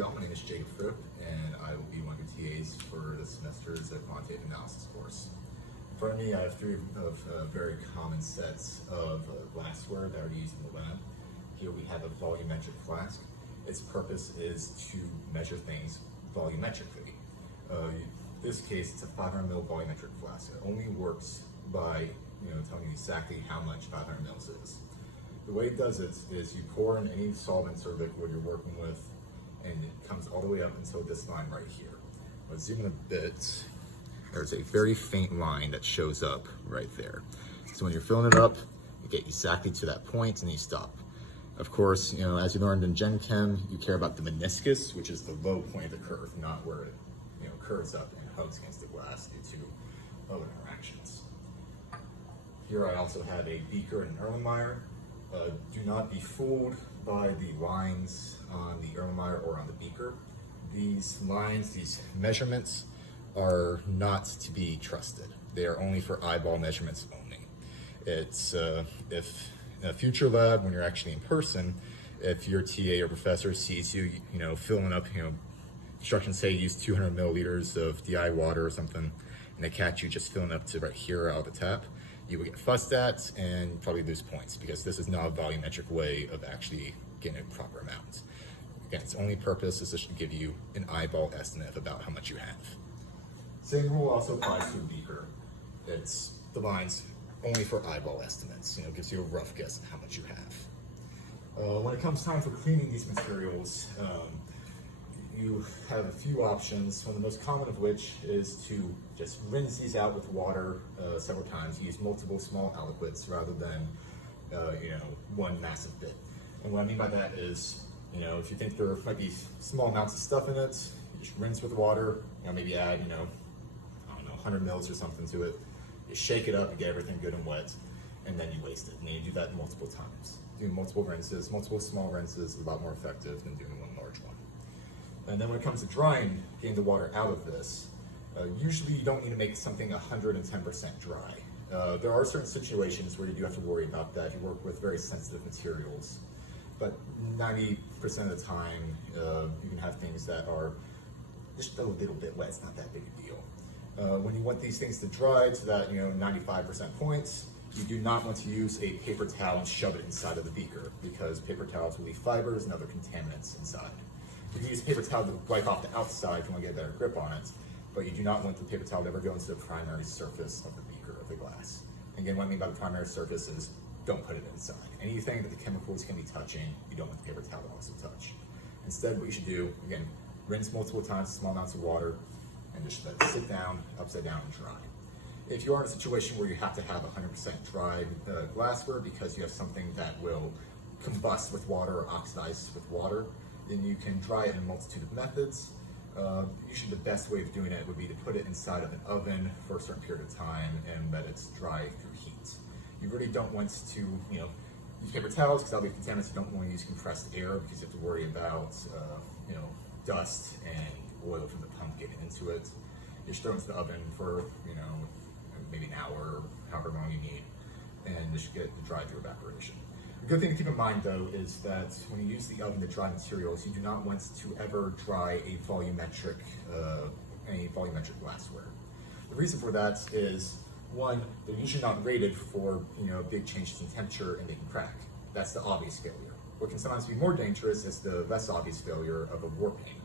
y'all. My name is Jake Fripp, and I will be one of your TAs for this semester's quantitative analysis course. In front of me, I have three very common sets of glassware that are used in the lab. Here we have a volumetric flask. Its purpose is to measure things volumetrically. In this case, it's a 500 ml volumetric flask. It only works by telling you exactly how much 500 mils is. The way it does it is you pour in any solvents or liquid you're working with, and it comes all the way up until this line right here. Let's zoom in a bit. There's a very faint line that shows up right there. So when you're filling it up, you get exactly to that point and you stop. Of course, as you learned in CHEM, you care about the meniscus, which is the low point of the curve, not where it curves up and hugs against the glass due to other interactions. Here I also have a beaker and Erlenmeyer. Do not be fooled by the lines on the Erlenmeyer or on the beaker. These lines, these measurements, are not to be trusted. They are only for eyeball measurements only. It's if in a future lab, when you're actually in person, if your TA or professor sees you, filling up, instructions say use 200 milliliters of DI water or something, and they catch you just filling up to right here out of the tap, you will get fussed at and probably lose points, because this is not a volumetric way of actually getting a proper amount. Again, its only purpose is to give you an eyeball estimate of about how much you have. Same rule also applies to a beaker. It's the lines only for eyeball estimates, gives you a rough guess of how much you have. When it comes time for cleaning these materials, you have a few options, one of the most common of which is to just rinse these out with water several times. Use multiple small aliquots rather than one massive bit. And what I mean by that is, if you think there might be small amounts of stuff in it, you just rinse with water, maybe add, 100 mils or something to it. You shake it up and get everything good and wet, and then you waste it. And then you do that multiple times. Doing multiple rinses, multiple small rinses is a lot more effective than doing one large one. And then when it comes to drying, getting the water out of this, usually you don't need to make something 110% dry. There are certain situations where you do have to worry about that if you work with very sensitive materials. But 90% of the time, you can have things that are just a little bit wet. It's not that big a deal. When you want these things to dry to that 95% points, you do not want to use a paper towel and shove it inside of the beaker, because paper towels will leave fibers and other contaminants inside. You can use a paper towel to wipe off the outside if you want to get a better grip on it, but you do not want the paper towel to ever go into the primary surface of the beaker, of the glass. And again, what I mean by the primary surface is don't put it inside. Anything that the chemicals can be touching, you don't want the paper towel to also touch. Instead, what you should do, again, rinse multiple times, small amounts of water, and just let it sit down, upside down, and dry. If you are in a situation where you have to have 100% dry glassware because you have something that will combust with water or oxidize with water, then you can dry it in a multitude of methods. Usually the best way of doing it would be to put it inside of an oven for a certain period of time and let it dry through heat. You really don't want to use paper towels, because that'll be contaminants. You don't want to use compressed air, because you have to worry about dust and oil from the pump getting into it. You just throw it into the oven for maybe an hour or however long you need, and just get it to dry through evaporation. The good thing to keep in mind, though, is that when you use the oven to dry materials, you do not want to ever dry any volumetric glassware. The reason for that is, one, they're usually not rated for big changes in temperature and they can crack. That's the obvious failure. What can sometimes be more dangerous is the less obvious failure of a warping.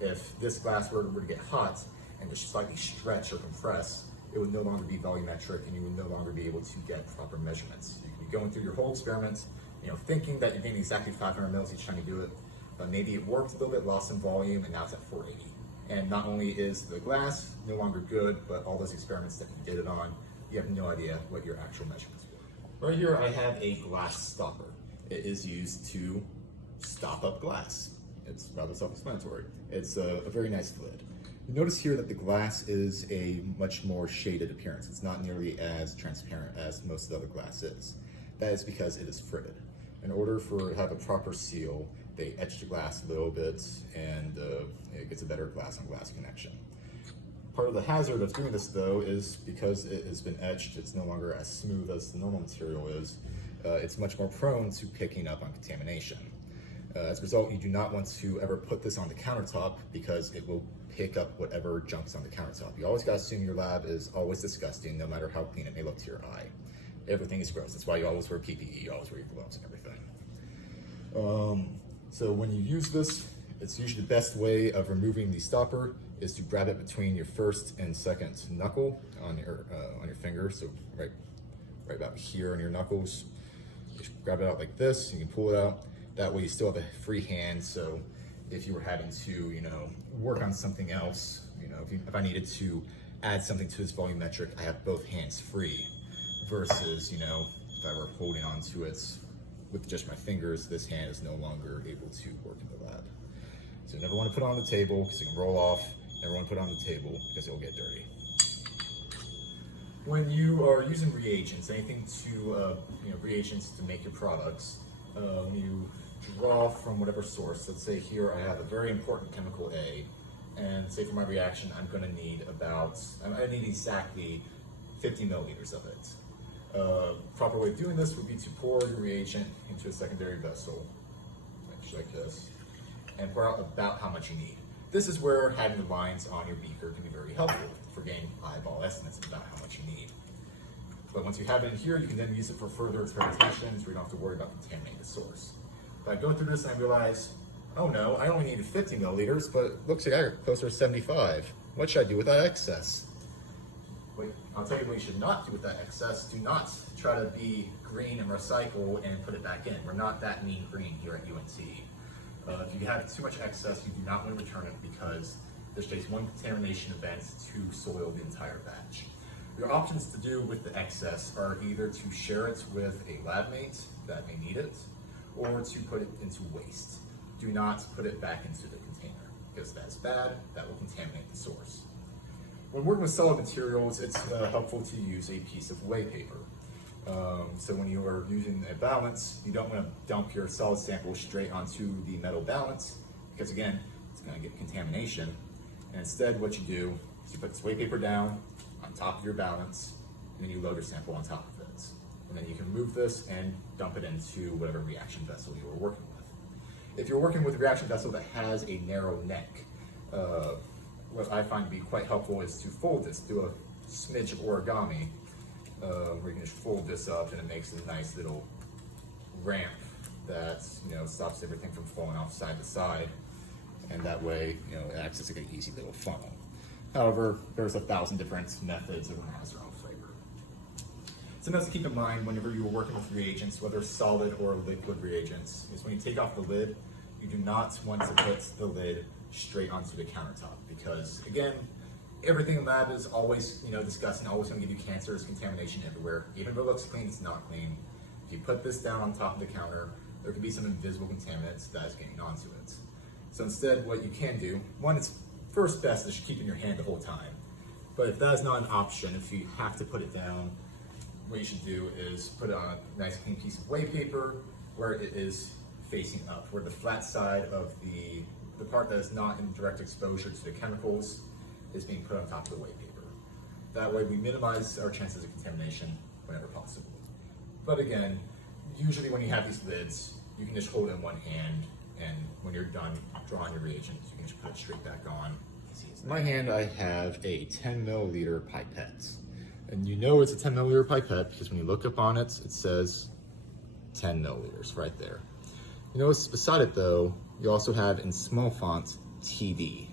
If this glassware were to get hot and just slightly stretch or compress, it would no longer be volumetric and you would no longer be able to get proper measurements. You could be going through your whole experiment, thinking that you're getting exactly 500 mils each time you do it, but maybe it worked a little bit, lost some volume, and now it's at 480. And not only is the glass no longer good, but all those experiments that you did it on, you have no idea what your actual measurements were. Right here I have a glass stopper. It is used to stop up glass. It's rather self-explanatory. It's a very nice lid. You notice here that the glass is a much more shaded appearance. It's not nearly as transparent as most of the other glass is. That is because it is fritted. In order for it to have a proper seal, they etch the glass a little bit, and it gets a better glass-on-glass connection. Part of the hazard of doing this, though, is because it has been etched, it's no longer as smooth as the normal material is. It's much more prone to picking up on contamination. As a result, you do not want to ever put this on the countertop because it will pick up whatever junk is on the countertop. You always gotta assume your lab is always disgusting, no matter how clean it may look to your eye. Everything is gross. That's why you always wear PPE, you always wear your gloves and everything. So when you use this, it's usually the best way of removing the stopper is to grab it between your first and second knuckle on your finger. So right about here on your knuckles. Just grab it out like this. You can pull it out. That way you still have a free hand. So if you were having to, work on something else, if I needed to add something to this volumetric, I have both hands free. Versus, if I were holding onto it with just my fingers, this hand is no longer able to work in the lab. So you never want to put it on the table because it can roll off. Never want to put it on the table because it'll get dirty. When you are using reagents, anything to, reagents to make your products, you draw from whatever source. Let's say here I have a very important chemical A, and say for my reaction, I'm going to need exactly 50 milliliters of it. Proper way of doing this would be to pour your reagent into a secondary vessel, like this, and pour out about how much you need. This is where having the lines on your beaker can be very helpful for getting eyeball estimates about how much you need. But once you have it in here, you can then use it for further experimentations where you don't have to worry about contaminating the source. But I go through this and I realize, oh no, I only needed 50 milliliters, but it looks like I got closer to 75. What should I do with that excess? Wait, I'll tell you what you should not do with that excess. Do not try to be green and recycle and put it back in. We're not that mean green here at UNT. If you have too much excess, you do not want to return it because this takes one contamination event to soil the entire batch. Your options to do with the excess are either to share it with a lab mate that may need it, or to put it into waste. Do not put it back into the container because that's bad, that will contaminate the source. When working with solid materials, it's helpful to use a piece of whey paper. So when you are using a balance, you don't want to dump your solid sample straight onto the metal balance because again, it's going to get contamination. And instead what you do is you put this whey paper down on top of your balance and then you load your sample on top of it. And then you can move this and dump it into whatever reaction vessel you are working with. If you're working with a reaction vessel that has a narrow neck, what I find to be quite helpful is to fold this, do a smidge of origami, where you can just fold this up and it makes a nice little ramp that stops everything from falling off side to side, and that way it acts as like an easy little funnel. However, there's 1,000 different methods, everyone has their own flavor. Something else to keep in mind whenever you are working with reagents, whether solid or liquid reagents, is when you take off the lid, you do not want to put the lid straight onto the countertop because again, everything in the lab is always disgusting, always going to give you cancer, there's contamination everywhere. Even if it looks clean, it's not clean. If you put this down on top of the counter, there could be some invisible contaminants that is getting onto it. So instead, what you can do, one, it's first best is keep in your hand the whole time. But if that is not an option, if you have to put it down, what you should do is put it on a nice clean piece of whey paper where it is facing up, where the flat side of the part that is not in direct exposure to the chemicals is being put on top of the whey paper. That way we minimize our chances of contamination whenever possible. But again, usually when you have these lids, you can just hold it in one hand, and when you're done drawing your reagents, you can just put it straight back on. In my hand, I have a 10 milliliter pipette. And it's a 10 milliliter pipette because when you look up on it, it says 10 milliliters right there. You notice beside it though, you also have in small font, TD.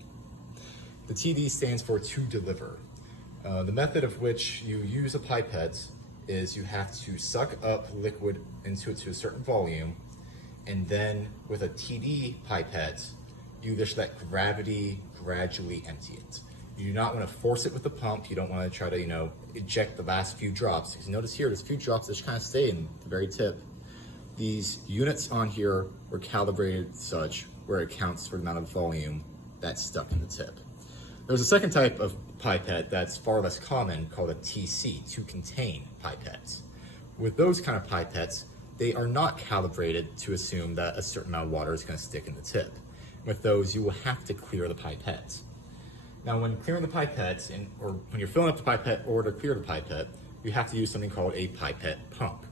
The TD stands for to deliver. The method of which you use a pipette is you have to suck up liquid into it to a certain volume, and then with a TD pipette, you just let gravity gradually empty it. You do not want to force it with the pump. You don't want to try to, eject the last few drops. Because notice here, there's a few drops that just kind of stay in the very tip. These units on here were calibrated such where it counts for the amount of volume that's stuck in the tip. There's a second type of pipette that's far less common called a TC, to contain pipettes. With those kind of pipettes, they are not calibrated to assume that a certain amount of water is going to stick in the tip. With those, you will have to clear the pipette. Now, when clearing the pipette, or when you're filling up the pipette or to clear the pipette, you have to use something called a pipette pump.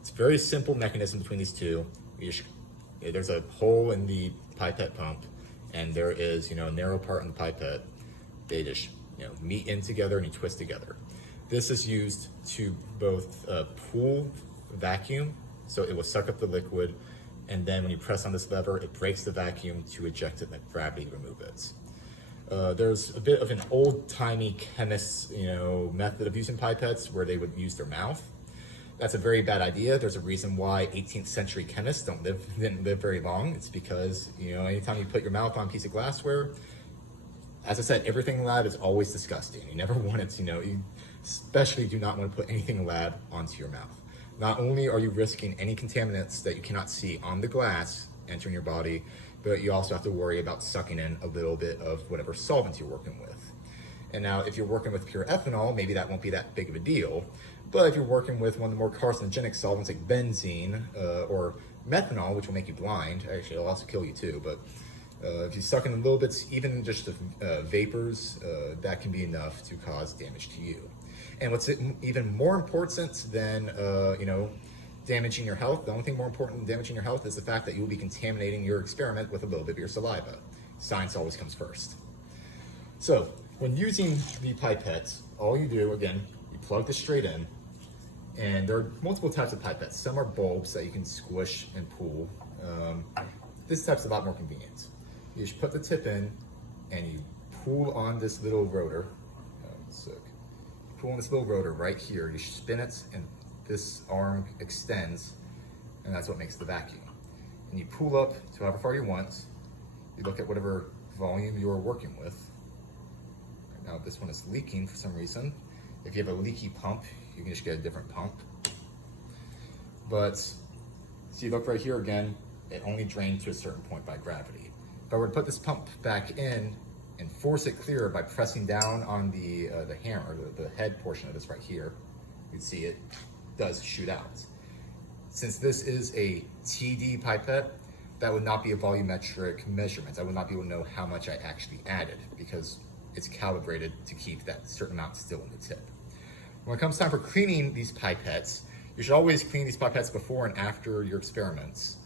It's a very simple mechanism between these two. You just there's a hole in the pipette pump, and there is, a narrow part in the pipette. They just, meet in together and you twist together. This is used to both pull vacuum, so it will suck up the liquid, and then when you press on this lever, it breaks the vacuum to eject it and let gravity remove it. There's a bit of an old-timey chemist's, method of using pipettes where they would use their mouth. That's a very bad idea. There's a reason why 18th century chemists didn't live very long. It's because, anytime you put your mouth on a piece of glassware, as I said, everything in the lab is always disgusting. You never want it, you especially do not want to put anything in the lab onto your mouth. Not only are you risking any contaminants that you cannot see on the glass entering your body, but you also have to worry about sucking in a little bit of whatever solvent you're working with. And now, if you're working with pure ethanol, maybe that won't be that big of a deal. But if you're working with one of the more carcinogenic solvents like benzene or methanol, which will make you blind, actually it'll also kill you too, but if you suck in a little bit, even just the vapors, that can be enough to cause damage to you. And what's even more important than, damaging your health, the only thing more important than damaging your health is the fact that you will be contaminating your experiment with a little bit of your saliva. Science always comes first. So, when using the pipettes, all you do, again, you plug this straight in, and there are multiple types of pipettes. Some are bulbs that you can squish and pull. This type's a lot more convenient. You just put the tip in, and you pull on this little rotor. Pull on this little rotor right here. You spin it, and this arm extends, and that's what makes the vacuum. And you pull up to however far you want. You look at whatever volume you're working with. Now this one is leaking for some reason. If you have a leaky pump, you can just get a different pump. But, so you look right here again, it only drained to a certain point by gravity. If I were to put this pump back in and force it clear by pressing down on the hammer, the head portion of this right here, you'd see it does shoot out. Since this is a TD pipette, that would not be a volumetric measurement. I would not be able to know how much I actually added because it's calibrated to keep that certain amount still in the tip. When it comes time for cleaning these pipettes, you should always clean these pipettes before and after your experiments.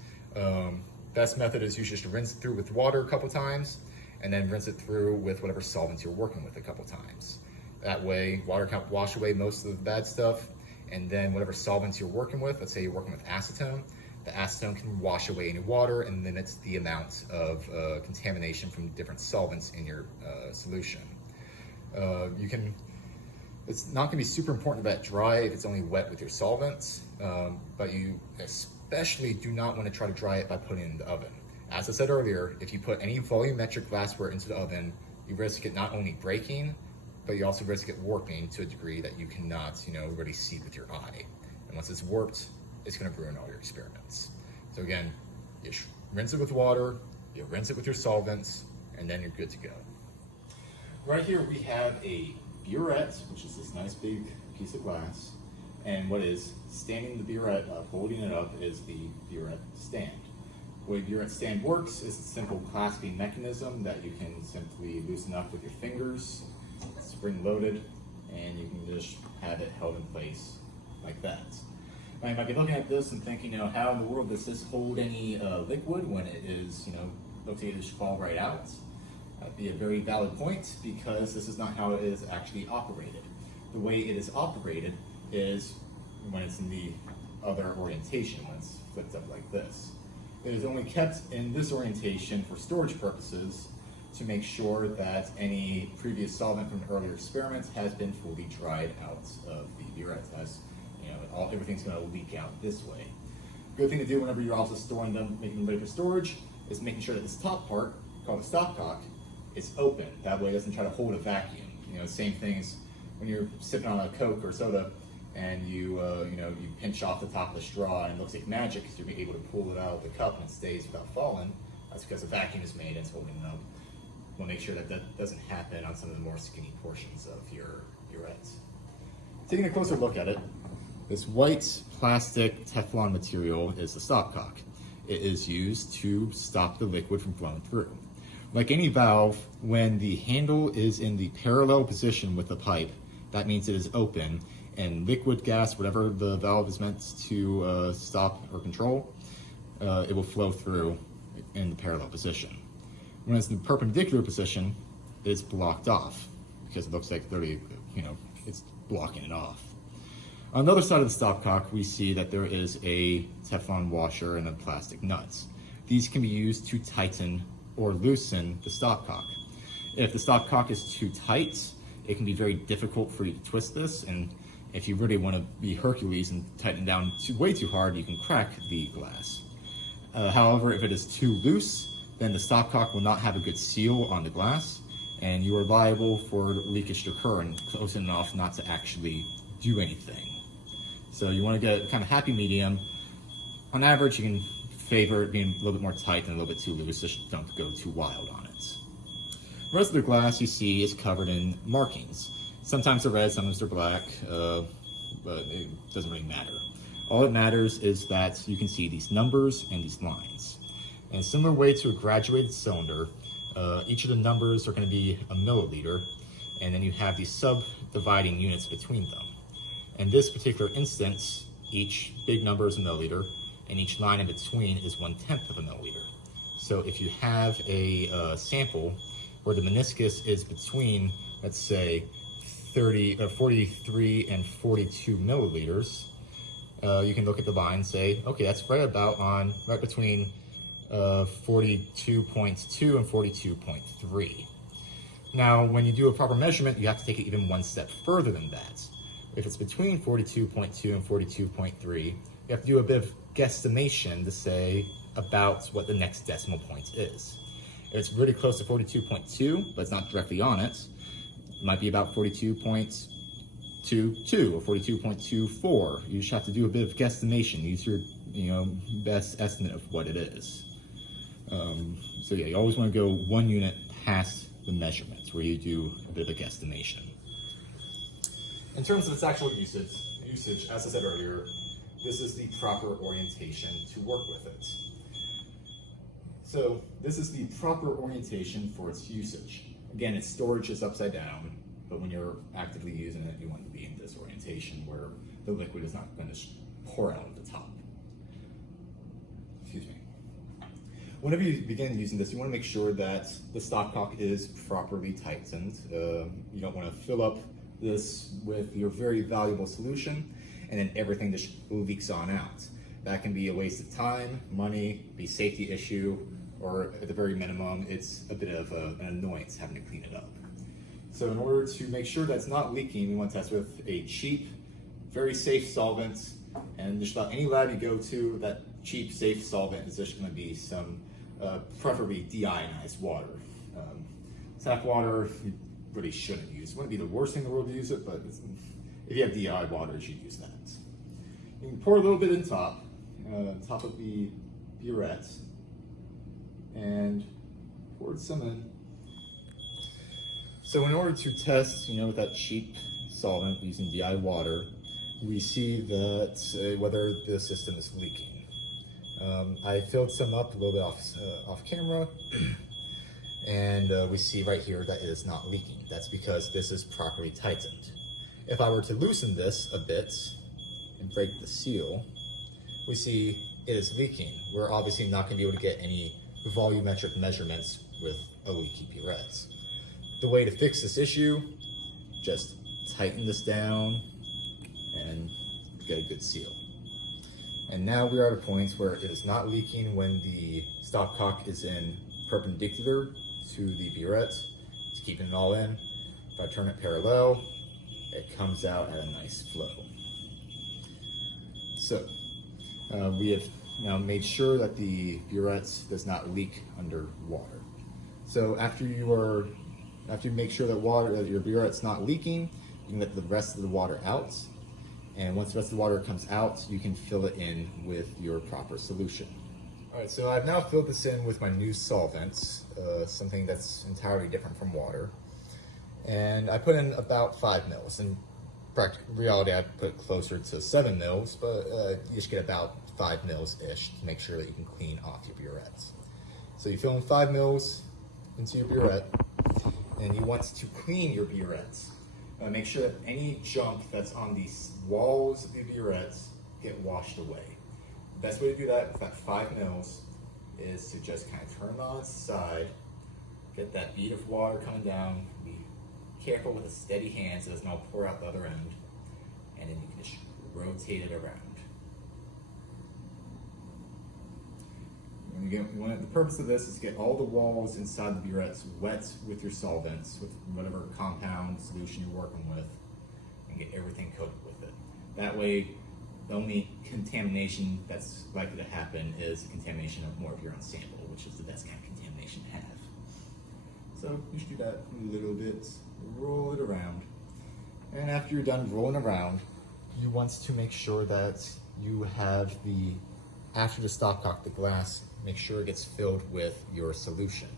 Best method is usually just rinse it through with water a couple times, and then rinse it through with whatever solvents you're working with a couple times. That way, water can wash away most of the bad stuff, and then whatever solvents you're working with, let's say you're working with acetone, the acetone can wash away any water and limits the amount of contamination from different solvents in your solution. It's not gonna be super important to let dry if it's only wet with your solvents, but you especially do not wanna try to dry it by putting it in the oven. As I said earlier, if you put any volumetric glassware into the oven, you risk it not only breaking, but you also risk it warping to a degree that you cannot, really see with your eye. And once it's warped, it's gonna ruin all your experiments. So again, you rinse it with water, you rinse it with your solvents, and then you're good to go. Right here we have a burette, which is this nice big piece of glass, and what is standing the burette up, holding it up, is the burette stand. The way burette stand works is a simple clasping mechanism that you can simply loosen up with your fingers, spring loaded, and you can just have it held in place like that. Now you might be looking at this and thinking, how in the world does this hold any liquid when it is, looks like it just fall right out? That'd be a very valid point because this is not how it is actually operated. The way it is operated is when it's in the other orientation, when it's flipped up like this. It is only kept in this orientation for storage purposes to make sure that any previous solvent from an earlier experiment has been fully dried out of the burette, as everything's going to leak out this way. Good thing to do whenever you're also storing them, making them ready for storage, is making sure that this top part, called the stopcock, is open. That way it doesn't try to hold a vacuum. Same thing as when you're sipping on a Coke or soda and you pinch off the top of the straw and it looks like magic because you'll be able to pull it out of the cup and it stays without falling. That's because a vacuum is made and it's holding it up. We'll make sure that that doesn't happen on some of the more skinny portions of your burette. Taking a closer look at it, this white plastic Teflon material is the stopcock. It is used to stop the liquid from flowing through. Like any valve, when the handle is in the parallel position with the pipe, that means it is open, and liquid gas, whatever the valve is meant to stop or control, it will flow through in the parallel position. When it's in the perpendicular position, it's blocked off because it looks like it's blocking it off. On the other side of the stopcock, we see that there is a Teflon washer and a plastic nuts. These can be used to tighten or loosen the stopcock. If the stopcock is too tight, it can be very difficult for you to twist this, and if you really want to be Hercules and tighten it down way too hard, you can crack the glass. However, if it is too loose, then the stopcock will not have a good seal on the glass, and you are liable for leakage to occur and close enough not to actually do anything. So you want to get kind of happy medium. On average, you can favor it being a little bit more tight and a little bit too loose, just don't go too wild on it. The rest of the glass you see is covered in markings. Sometimes they're red, sometimes they're black, but it doesn't really matter. All that matters is that you can see these numbers and these lines. In a similar way to a graduated cylinder, each of the numbers are going to be a milliliter, and then you have these subdividing units between them. In this particular instance, each big number is a milliliter, and each line in between is 1/10 of a milliliter. So if you have a sample where the meniscus is between, let's say, 43 and 42 milliliters, you can look at the line and say, okay, that's right between 42.2 and 42.3. Now, when you do a proper measurement, you have to take it even one step further than that. If it's between 42.2 and 42.3, you have to do a bit of guesstimation to say about what the next decimal point is. If it's really close to 42.2, but it's not directly on it, it might be about 42.22 or 42.24. You just have to do a bit of guesstimation. Use your best estimate of what it is. So yeah, you always want to go 1 unit past the measurement where you do a bit of a guesstimation. In terms of its actual usage, as I said earlier, this is the proper orientation to work with it. So this is the proper orientation for its usage. Again, its storage is upside down, but when you're actively using it, you want to be in this orientation where the liquid is not going to pour out of the top. Excuse me. Whenever you begin using this, you want to make sure that the stopcock is properly tightened. You don't want to fill up this with your very valuable solution and then everything just leaks on out. That can be a waste of time, money, be a safety issue, or at the very minimum, it's a bit of an annoyance having to clean it up. So in order to make sure that's not leaking, we want to test with a cheap, very safe solvent, and just about any lab you go to, that cheap, safe solvent is just going to be some preferably deionized water. Tap water, you really shouldn't use. It wouldn't be the worst thing in the world to use it, but if you have DI water, you should use that. You can pour a little bit in top of the burette, and pour some in. So in order to test, with that cheap solvent using DI water, we see that whether the system is leaking. I filled some up a little bit off camera, and we see right here that it is not leaking. That's because this is properly tightened. If I were to loosen this a bit and break the seal, we see it is leaking. We're obviously not going to be able to get any volumetric measurements with a leaky burette. The way to fix this issue, just tighten this down and get a good seal. And now we are at a point where it is not leaking when the stopcock is in perpendicular to the burette. It's keeping it all in. If I turn it parallel, it comes out at a nice flow. So we have now made sure that the burette does not leak under water. So after you make sure that your burette's not leaking, you can let the rest of the water out. And once the rest of the water comes out, you can fill it in with your proper solution. All right, so I've now filled this in with my new solvent, something that's entirely different from water. And I put in about 5 mils. In reality, I put closer to 7 mils, but you just get about 5 mils-ish to make sure that you can clean off your burettes. So you fill in 5 mils into your burette, and you want to clean your burettes. Make sure that any junk that's on the walls of the burettes get washed away. The best way to do that with that 5 mils is to just kind of turn it on its side, get that bead of water coming down, be careful with a steady hand so it doesn't all pour out the other end, and then you can just rotate it around. The purpose of this is to get all the walls inside the burettes wet with your solvents, with whatever compound solution you're working with, and get everything coated with it. That way, the only contamination that's likely to happen is the contamination of more of your own sample, which is the best kind of contamination to have. So you should do that a little bit, roll it around. And after you're done rolling around, you want to make sure that you have after the stopcock, the glass, make sure it gets filled with your solution.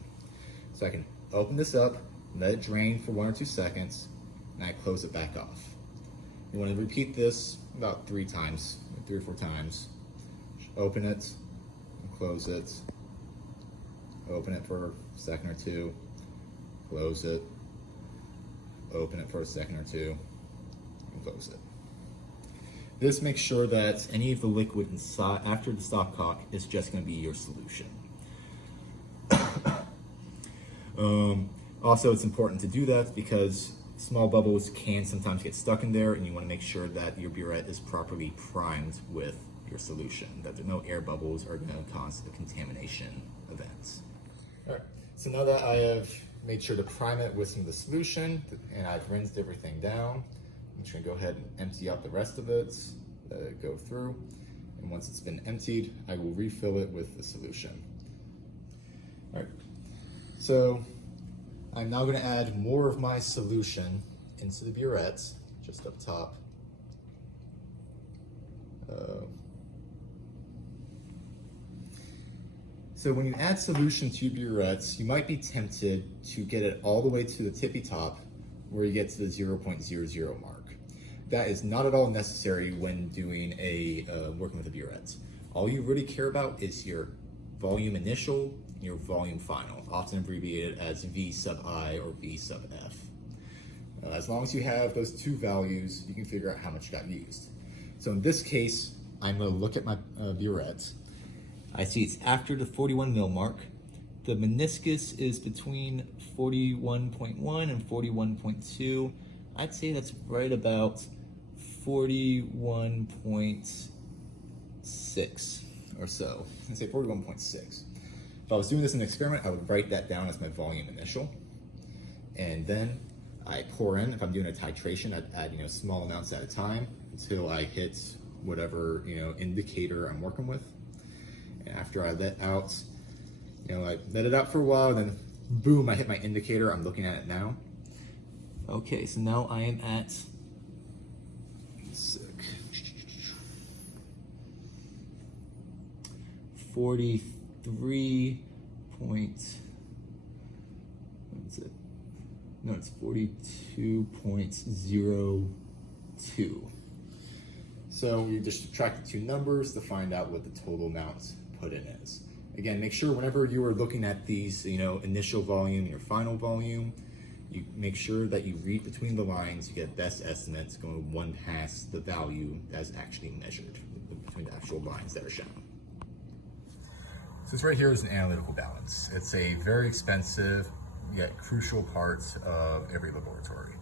So I can open this up, let it drain for 1 or 2 seconds, and I close it back off. You want to repeat this about 3 or 4 times. Open it, and close it, open it for a second or 2, close it, open it for a second or 2, and close it. This makes sure that any of the liquid inside after the stopcock is just going to be your solution. Also, it's important to do that because small bubbles can sometimes get stuck in there, and you want to make sure that your burette is properly primed with your solution, that no air bubbles are going to cause the contamination events. All right, so now that I have made sure to prime it with some of the solution and I've rinsed everything down, I'm just gonna go ahead and empty out the rest of it, let it go through, and once it's been emptied, I will refill it with the solution. All right, so I'm now gonna add more of my solution into the burette, just up top. So when you add solution to your burettes, you might be tempted to get it all the way to the tippy top where you get to the 0.00 mark. That is not at all necessary when doing working with a burette. All you really care about is your volume initial and your volume final, often abbreviated as V sub I or V sub F. As long as you have those 2 values, you can figure out how much got used. So in this case, I'm going to look at my burette. I see it's after the 41 mil mark. The meniscus is between 41.1 and 41.2. I'd say that's right about 41.6 or so. I'd say 41.6. If I was doing this in an experiment, I would write that down as my volume initial. And then I pour in. If I'm doing a titration, I'd add small amounts at a time until I hit whatever indicator I'm working with. And after I let out, I let it out for a while, then boom, I hit my indicator. I'm looking at it now. Okay, so now I am at 43 point, what is it? No, it's 42.02. So you just subtract the 2 numbers to find out what the total amount put in is. Again, make sure whenever you are looking at these, initial volume and your final volume, you make sure that you read between the lines, you get best estimates going 1 past the value that's actually measured between the actual lines that are shown. So this right here is an analytical balance. It's a very expensive yet crucial part of every laboratory.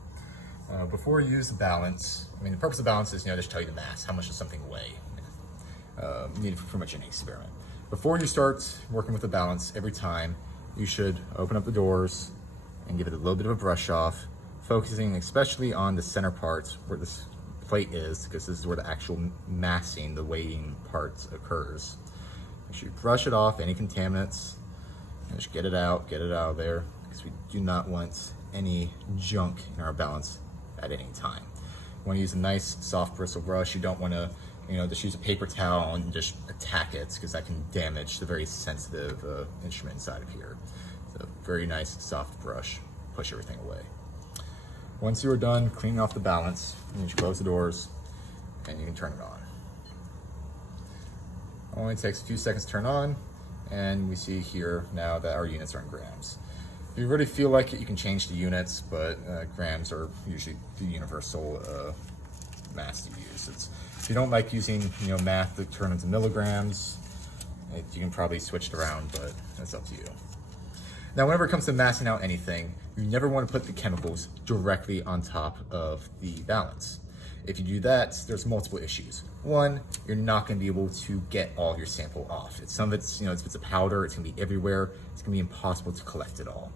Before you use the balance, the purpose of balance is just tell you the mass, how much does something weigh, needed for pretty much any experiment. Before you start working with the balance, every time you should open up the doors and give it a little bit of a brush off, focusing especially on the center parts where this plate is, because this is where the actual massing, the weighing part occurs. Make sure you brush it off, any contaminants, and just get it out of there, because we do not want any junk in our balance at any time. You want to use a nice soft bristle brush. You don't want to just use a paper towel and just attack it, because that can damage the very sensitive instrument inside of here. So very nice soft brush, push everything away. Once you are done cleaning off the balance, you just close the doors and you can turn it on. It only takes a few seconds to turn on, and we see here now that our units are in grams. If you really feel like it, you can change the units, but grams are usually the universal mass to use. It's If you don't like using, math to turn into milligrams, you can probably switch it around, but that's up to you. Now, whenever it comes to massing out anything, you never want to put the chemicals directly on top of the balance. If you do that, there's multiple issues. One, you're not going to be able to get all of your sample off. Some of it's, if it's a powder, it's going to be everywhere. It's going to be impossible to collect it all.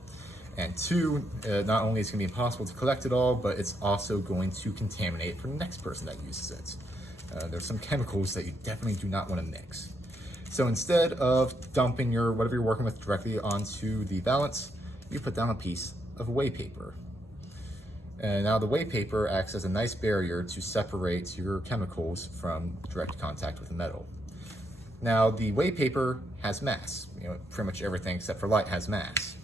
And two, not only is it going to be impossible to collect it all, but it's also going to contaminate for the next person that uses it. There's some chemicals that you definitely do not want to mix. So instead of dumping whatever you're working with directly onto the balance, you put down a piece of whey paper. And now the whey paper acts as a nice barrier to separate your chemicals from direct contact with the metal. Now the whey paper has mass. Pretty much everything except for light has mass.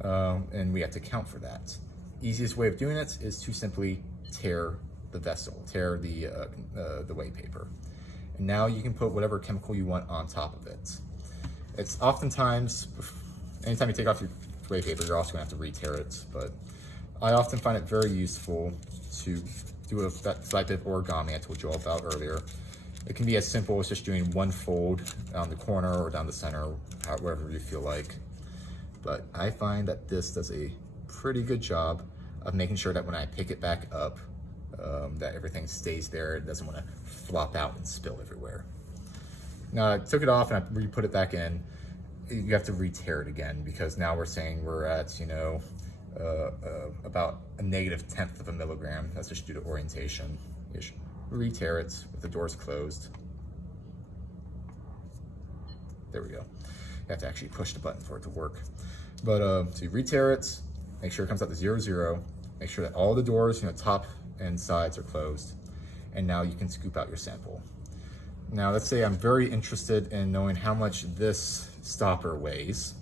And we have to account for that. Easiest way of doing it is to simply tear the vessel, tear the whey paper. And now you can put whatever chemical you want on top of it. It's oftentimes, anytime you take off your whey paper, you're also gonna have to re-tear it, but I often find it very useful to do that type of origami I told you all about earlier. It can be as simple as just doing one fold down the corner or down the center, wherever you feel like. But I find that this does a pretty good job of making sure that when I pick it back up, that everything stays there. It doesn't want to flop out and spill everywhere. Now I took it off and I re-put it back in. You have to re-tear it again because now we're saying we're at, about a -1/10 of a milligram. That's just due to orientation. You should re-tear it with the doors closed. There we go. You have to actually push the button for it to work. But so you re-tear it, make sure it comes out to 0, 0. Make sure that all the doors, top and sides are closed. And now you can scoop out your sample. Now let's say I'm very interested in knowing how much this stopper weighs.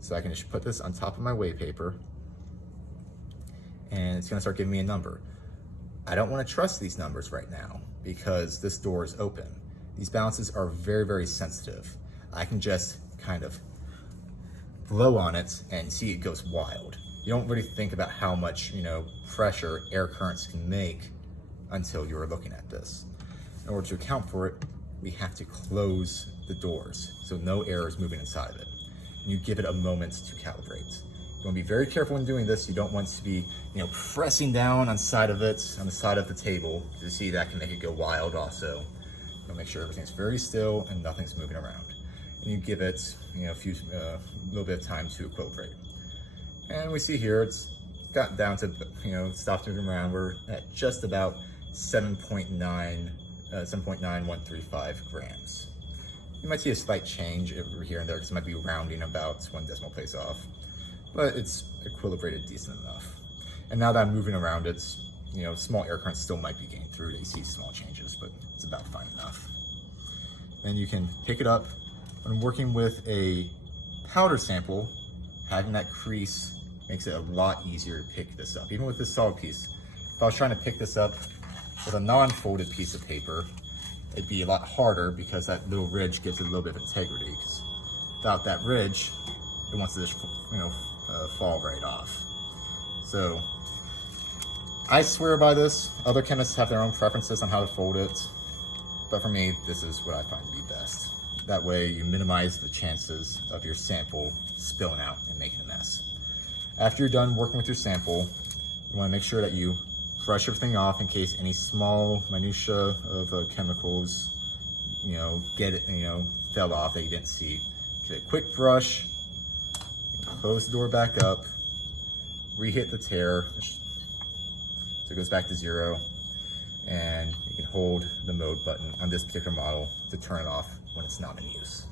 So I can just put this on top of my whey paper and it's gonna start giving me a number. I don't wanna trust these numbers right now because this door is open. These balances are very, very sensitive. I can just kind of blow on it and see it goes wild. You don't really think about how much, pressure air currents can make until you're looking at this. In order to account for it, we have to close the doors so no air is moving inside of it. And you give it a moment to calibrate. You want to be very careful when doing this. You don't want to be, pressing down on the side of the table to see that can make it go wild also. You want to make sure everything's very still and nothing's moving around. And you give it, a little bit of time to equilibrate. And we see here it's gotten down to, stopped moving around. We're at just about 7.9135 grams. You might see a slight change over here and there because it might be rounding about 1 decimal place off, but it's equilibrated decent enough. And now that I'm moving around, it's, small air currents still might be getting through. You see small changes, but it's about fine enough. Then you can pick it up. When working with a powder sample, having that crease makes it a lot easier to pick this up. Even with this solid piece, if I was trying to pick this up with a non-folded piece of paper, it'd be a lot harder because that little ridge gives it a little bit of integrity. Because without that ridge, it wants to just, fall right off. So I swear by this. Other chemists have their own preferences on how to fold it, but for me, this is what I find to be best. That way you minimize the chances of your sample spilling out and making a mess. After you're done working with your sample, you want to make sure that you brush everything off in case any small minutia of chemicals, fell off that you didn't see. Get a quick brush, close the door back up, re-hit the tear, so it goes back to 0, and you can hold the mode button on this particular model to turn it off when it's not in use.